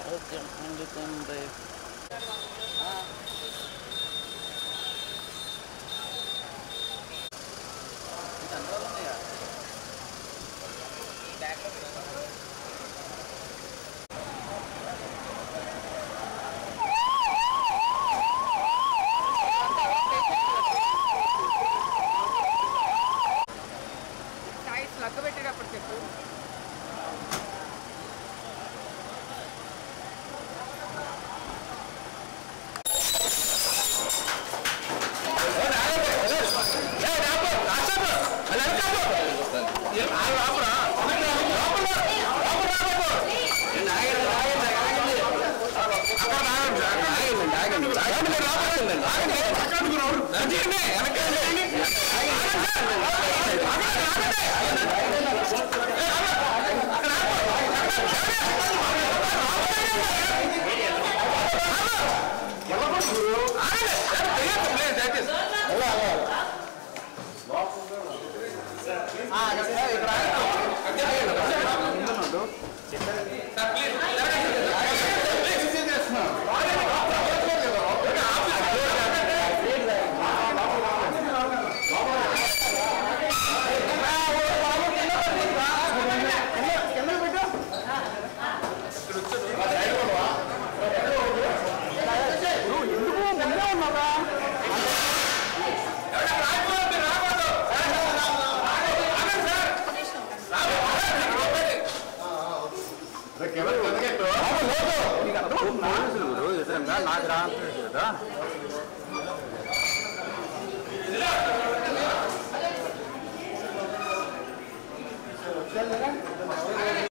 ఆరోగ్యం పొందుతుంది. లగ్గ పెట్టేటప్పుడు చెప్పు.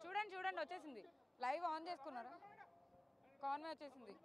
చూడండి చూడండి వచ్చేసింది. లైవ్ ఆన్ చేసుకున్నారా? కాన్వే వచ్చేసింది.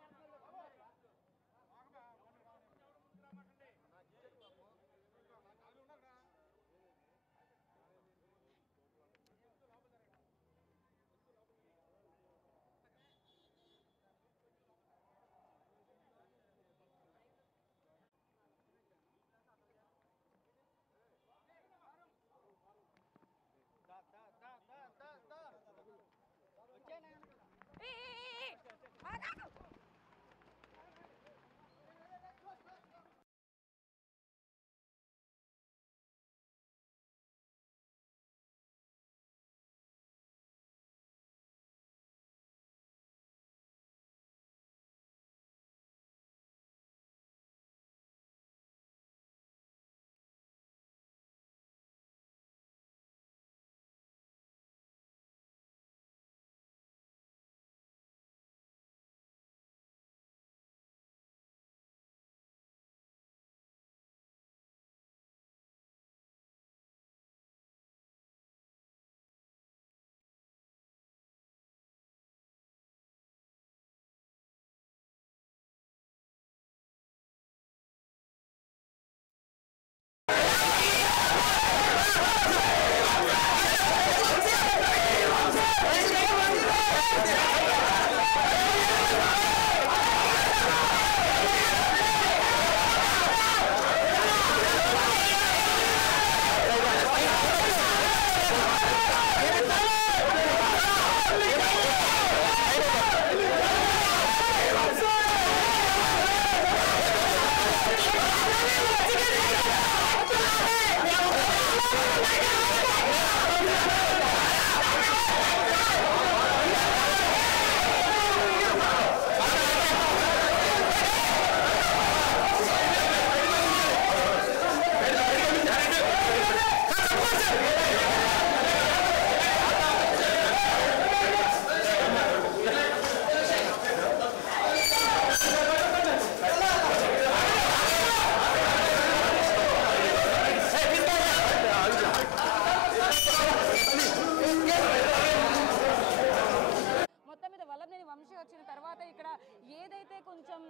ఏదైతే కొంచెం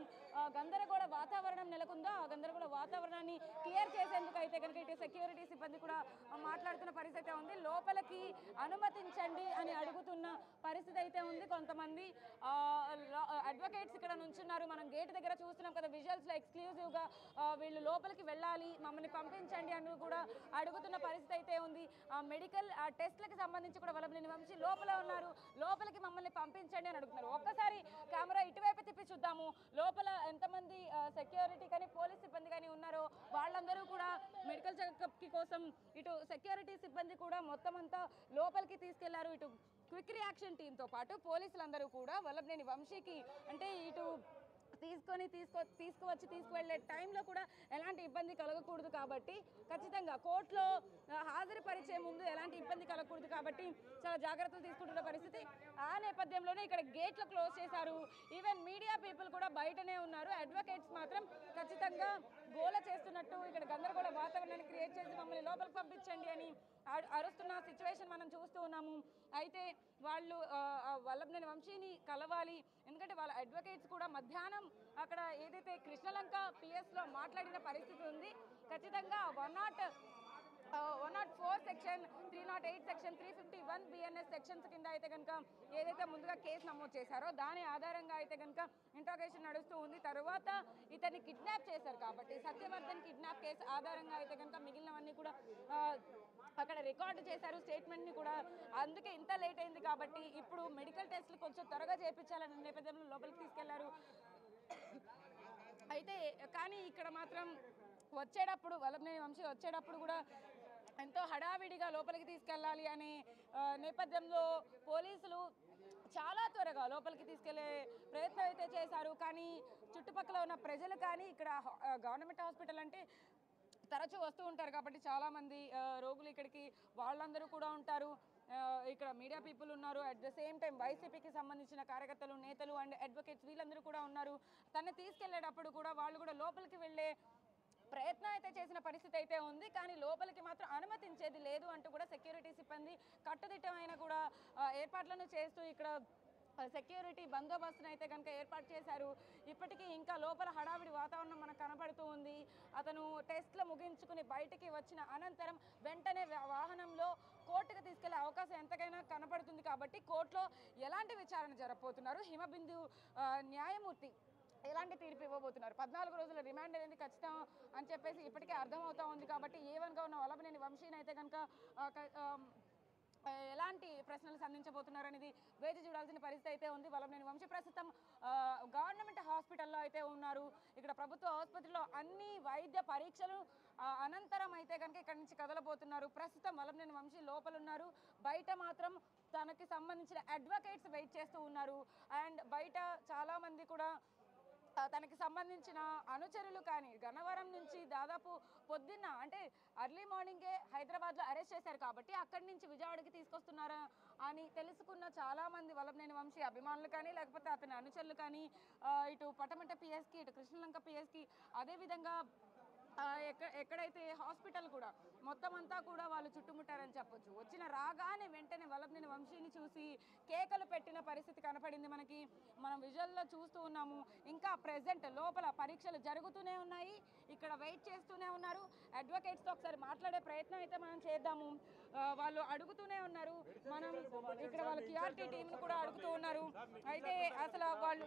గందరగోళ వాతావరణం నెలకొందో ఆ గందరగోళ వాతావరణాన్ని క్లియర్ చేసేందుకు అయితే కనుక ఇటు సెక్యూరిటీ సిబ్బంది కూడా మాట్లాడుతున్న పరిస్థితి ఉంది. లోపలికి అనుమతించండి అని అడుగుతున్న పరిస్థితి అయితే ఉంది. కొంతమంది అడ్వకేట్స్ ఇక్కడ నుంచున్నారు. మనం గేట్ దగ్గర చూస్తున్నాం కదా విజువల్స్ లో ఎక్స్క్లూజివ్ గా వీళ్ళు లోపలికి వెళ్ళాలి మమ్మల్ని పంపించండి అని కూడా అడుగుతున్న పరిస్థితి అయితే ఉంది. మెడికల్ టెస్ట్లకు సంబంధించి కూడా వల్లభనేని వంశీ లోపల ఉన్నారు. లోపలికి మమ్మల్ని పంపించండి అని అడుగుతున్నారు. ఒక్కసారి కెమెరా ఇటువైపు తిప్పి చూద్దాము. లోపల ఎంతమంది సెక్యూరిటీ కానీ పోలీస్ సిబ్బంది కానీ ఉన్నారో వాళ్ళందరూ కూడా మెడికల్ చెకప్కి కోసం ఇటు సెక్యూరిటీ సిబ్బంది కూడా మొత్తం అంతా లోపలికి తీసుకెళ్లారు. ఇటు క్విక్ రియాక్షన్ టీంతో పాటు పోలీసులందరూ కూడా వల్లభనేని వంశీకి అంటే ఇటు తీసుకువెళ్ళే టైంలో కూడా ఎలాంటి ఇబ్బంది కలగకూడదు కాబట్టి ఖచ్చితంగా కోర్టులో హాజరుపరిచే ముందు ఎలాంటి ఇబ్బంది కలగకూడదు కాబట్టి చాలా జాగ్రత్తలు తీసుకుంటున్న పరిస్థితి. ఆ నేపథ్యంలోనే ఇక్కడ గేట్లు క్లోజ్ చేశారు. ఈవెన్ మీడియా పీపుల్ కూడా బయటనే ఉన్నారు. అడ్వకేట్స్ మాత్రం ఖచ్చితంగా గోల చేస్తున్నట్టు ఇక్కడ గందరగోళ వాతావరణాన్ని క్రియేట్ చేసి మమ్మల్ని లోపలికి పంపించండి అని అరుస్తున్న సిచ్యువేషన్ మనం చూస్తూ ఉన్నాము. అయితే వాళ్ళు వల్లభనేని వంశీని కలవాలి, ఎందుకంటే వాళ్ళ అడ్వకేట్స్ కూడా మధ్యాహ్నం అక్కడ ఏదైతే కృష్ణలంక పిఎస్లో మాట్లాడిన పరిస్థితి ఉంది. ఖచ్చితంగా 104 సెక్షన్, 308 సెక్షన్, 351 బిఎన్ఎస్ సెక్షన్స్ కింద అయితే కనుక ఏదైతే ముందుగా కేసు నమోదు చేశారో దాని ఆధారంగా అయితే కనుక ఇంట్రాగేషన్ నడుస్తూ ఉంది. తర్వాత ఇతన్ని కిడ్నాప్ చేశారు కాబట్టి సత్యవర్ధన్ కిడ్నాప్ కేసు ఆధారంగా అయితే కనుక మిగిలినవన్నీ కూడా అక్కడ రికార్డు చేశారు స్టేట్మెంట్ని కూడా. అందుకే ఇంత లేట్ అయింది కాబట్టి ఇప్పుడు మెడికల్ టెస్ట్లు కొంచెం త్వరగా చేయించాలనే నేపథ్యంలో లోపలికి తీసుకెళ్లారు. అయితే కానీ ఇక్కడ మాత్రం వచ్చేటప్పుడు వల్లభనేని వంశీ వచ్చేటప్పుడు కూడా ఎంతో హడావిడిగా లోపలికి తీసుకెళ్ళాలి అనే నేపథ్యంలో పోలీసులు చాలా త్వరగా లోపలికి తీసుకెళ్లే ప్రయత్నం అయితే చేశారు. కానీ చుట్టుపక్కల ఉన్న ప్రజలు కానీ ఇక్కడ గవర్నమెంట్ హాస్పిటల్ అంటే తరచూ వస్తూ ఉంటారు కాబట్టి చాలామంది రోగులు ఇక్కడికి వాళ్ళందరూ కూడా ఉంటారు. ఇక్కడ మీడియా పీపుల్ ఉన్నారు. అట్ ద సేమ్ టైం వైసీపీకి సంబంధించిన కార్యకర్తలు, నేతలు అండ్ అడ్వకేట్స్ వీళ్ళందరూ కూడా ఉన్నారు. తనని తీసుకెళ్లేటప్పుడు కూడా వాళ్ళు కూడా లోపలికి వెళ్ళే ప్రయత్నం అయితే చేసిన పరిస్థితి అయితే ఉంది. కానీ లోపలికి మాత్రం అనుమతించేది లేదు అంటూ కూడా సెక్యూరిటీ సిబ్బంది కట్టుదిట్టమైన కూడా ఏర్పాట్లను చేస్తూ ఇక్కడ సెక్యూరిటీ బందోబస్తును అయితే కనుక ఏర్పాటు చేశారు. ఇప్పటికీ ఇంకా లోపల హడావిడి వాతావరణం మనకు కనపడుతూ ఉంది. అతను టెస్ట్లు ముగించుకుని బయటికి వచ్చిన అనంతరం వెంటనే వాహనంలో కోర్టుకు తీసుకెళ్లే అవకాశం ఎంతకైనా కనపడుతుంది. కాబట్టి కోర్టులో ఎలాంటి విచారణ జరగబోతున్నారు, హిమబిందు న్యాయమూర్తి ఎలాంటి తీర్పు ఇవ్వబోతున్నారు, 14 రోజుల రిమాండ్ అనేది ఖచ్చితం అని చెప్పేసి ఇప్పటికే అర్థమవుతా ఉంది. కాబట్టి A1గా ఉన్న వల్లభనేని వంశీని అయితే కనుక ఎలాంటి ప్రశ్నలు సంధించబోతున్నారు అనేది వేచి చూడాల్సిన పరిస్థితి అయితే ఉంది. వల్లభనేని వంశీ ప్రస్తుతం గవర్నమెంట్ హాస్పిటల్లో అయితే ఉన్నారు. ఇక్కడ ప్రభుత్వ ఆసుపత్రిలో అన్ని వైద్య పరీక్షలు అనంతరం అయితే కనుక ఇక్కడి నుంచి కదలబోతున్నారు. ప్రస్తుతం వల్లభనేని వంశీ లోపల ఉన్నారు. బయట మాత్రం తనకి సంబంధించిన అడ్వకేట్స్ వెయిట్ చేస్తూ ఉన్నారు. అండ్ బయట చాలామంది కూడా తనకి సంబంధించిన అనుచరులు కానీ గన్నవరం నుంచి దాదాపు పొద్దున్న అంటే అర్లీ మార్నింగే హైదరాబాద్లో అరెస్ట్ చేశారు కాబట్టి అక్కడి నుంచి విజయవాడకి తీసుకొస్తున్నారా అని తెలుసుకున్న చాలామంది వల్లభనేని వంశీ అభిమానులు కానీ లేకపోతే అతని అనుచరులు కానీ ఇటు పటమట పిఎస్కి, ఇటు కృష్ణలంక పిఎస్కి, అదేవిధంగా ఎక్కడైతే హాస్పిటల్ కూడా మొత్తం అంతా కూడా వాళ్ళు చుట్టుముట్టారని చెప్పొచ్చు. వచ్చిన రాగానే వెంటనే వల్లభనేని వంశీని చూసి కేకలు పెట్టిన పరిస్థితి కనపడింది మనకి. మనం విజువల్లో చూస్తూ ఉన్నాము. ఇంకా ప్రెజెంట్ లోపల పరీక్షలు జరుగుతూనే ఉన్నాయి. ఇక్కడ వెయిట్ చేస్తూనే ఉన్నారు. అడ్వకేట్స్తో ఒకసారి మాట్లాడే ప్రయత్నం అయితే మనం చేద్దాము. వాళ్ళు అడుగుతూనే ఉన్నారు. మనం ఇక్కడ వాళ్ళ క్యూఆర్టీ టీంను కూడా అడుగుతూ ఉన్నారు. అయితే అసలు వాళ్ళు